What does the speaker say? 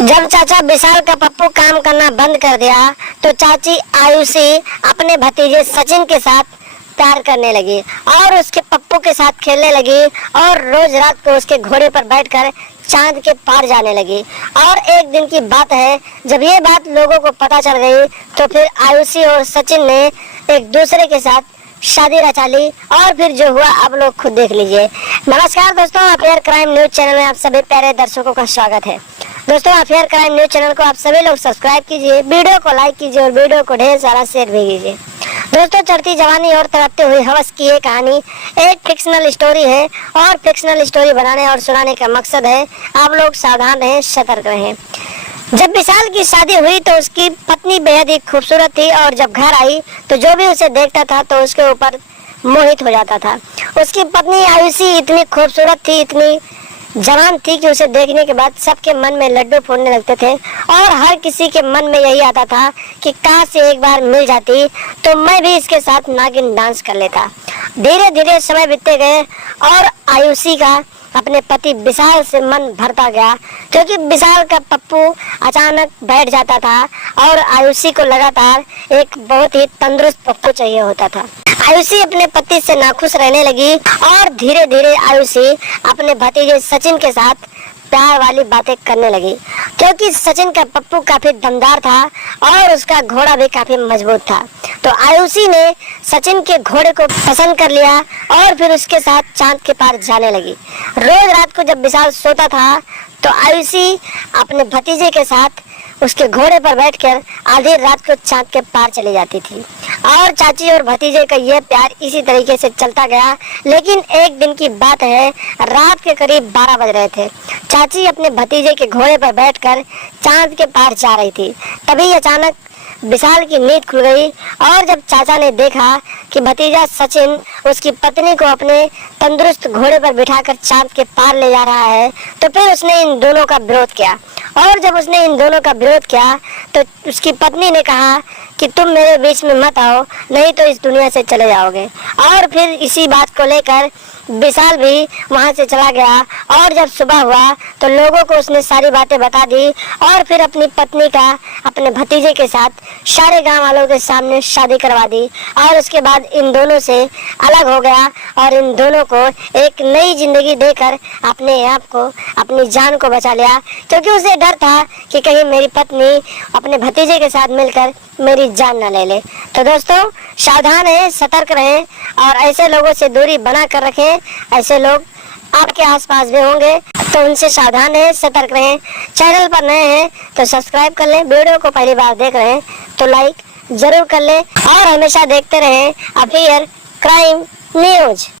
जब चाचा विशाल का पप्पू काम करना बंद कर दिया तो चाची आयुषी अपने भतीजे सचिन के साथ प्यार करने लगी और उसके पप्पू के साथ खेलने लगी और रोज रात को उसके घोड़े पर बैठकर चांद के पार जाने लगी। और एक दिन की बात है, जब ये बात लोगों को पता चल गई तो फिर आयुषी और सचिन ने एक दूसरे के साथ शादी रचा ली और फिर जो हुआ आप लोग खुद देख लीजिए। नमस्कार दोस्तों, अफेयर क्राइम न्यूज चैनल में आप सभी प्यारे दर्शकों का स्वागत है। दोस्तों, अफेयर क्राइम न्यूज चैनल को आप सभी लोग सब्सक्राइब कीजिए, वीडियो को लाइक कीजिए और वीडियो को ढेर सारा शेयर भी कीजिए। दोस्तों, चढ़ती जवानी और तड़पते हुए हवस की ये कहानी एक फिक्शनल स्टोरी है और फिक्शनल स्टोरी बनाने और सुनाने का मकसद है आप लोग सावधान रहें, सतर्क रहें। जब विशाल की शादी हुई तो उसकी पत्नी बेहद ही खूबसूरत थी और जब घर आई तो जो भी उसे देखता था तो उसके ऊपर मोहित हो जाता था। उसकी पत्नी आयुषी इतनी खूबसूरत थी, इतनी जवान थी कि उसे देखने के बाद सबके मन में लड्डू फूटने लगते थे और हर किसी के मन में यही आता था कि काश एक बार मिल जाती तो मैं भी इसके साथ नागिन डांस कर लेता। धीरे धीरे समय बीतते गए और आयुषी का अपने पति विशाल से मन भरता गया, क्योंकि विशाल का पप्पू अचानक बैठ जाता था और आयुषी को लगातार एक बहुत ही तंदुरुस्त पप्पू चाहिए होता था। आयुषी अपने पति से नाखुश रहने लगी और धीरे धीरे आयुषी अपने भतीजे सचिन के साथ प्यार वाली बातें करने लगी, क्योंकि सचिन का पप्पू काफी दमदार था और उसका घोड़ा भी काफी मजबूत था। तो आयुषी ने सचिन के घोड़े को पसंद कर लिया और फिर उसके साथ चांद के पार जाने लगी। रोज रात को जब विशाल सोता था तो आयुषी अपने भतीजे के साथ उसके घोड़े पर बैठकर आधी रात को चांद के पार चली जाती थी और चाची और भतीजे का यह प्यार इसी तरीके से चलता गया। लेकिन एक दिन की बात है, रात के करीब 12 बज रहे थे। चाची अपने भतीजे के घोड़े पर बैठकर चांद के पार जा रही थी। तभी अचानक विशाल की नींद खुल गई और जब चाचा ने देखा कि भतीजा सचिन उसकी पत्नी को अपने तंदुरुस्त घोड़े पर बिठाकर चांद के पार ले जा रहा है तो फिर उसने इन दोनों का विरोध किया। और जब उसने इन दोनों का विरोध किया तो उसकी पत्नी ने कहा कि तुम मेरे बीच में मत आओ, नहीं तो इस दुनिया से चले जाओगे। और फिर इसी बात को लेकर विशाल भी वहां से चला गया और जब सुबह हुआ तो लोगों को उसने सारी बातें बता दी और फिर अपनी पत्नी का अपने भतीजे के साथ सारे गांव वालों के सामने शादी करवा दी और उसके बाद इन दोनों से अलग हो गया और इन दोनों को एक नई जिंदगी देकर अपने आप को, अपनी जान को बचा लिया, क्योंकि उसे डर था कि कहीं मेरी पत्नी अपने भतीजे के साथ मिलकर मेरी जान न ले ले। तो दोस्तों, सावधान रहें, सतर्क रहें और ऐसे लोगों से दूरी बना कर रखें। ऐसे लोग आपके आसपास भी होंगे तो उनसे सावधान रहें, सतर्क रहें। चैनल पर नए हैं तो सब्सक्राइब कर लें, वीडियो को पहली बार देख रहे हैं तो लाइक जरूर कर लें और हमेशा देखते रहें अफेयर क्राइम न्यूज।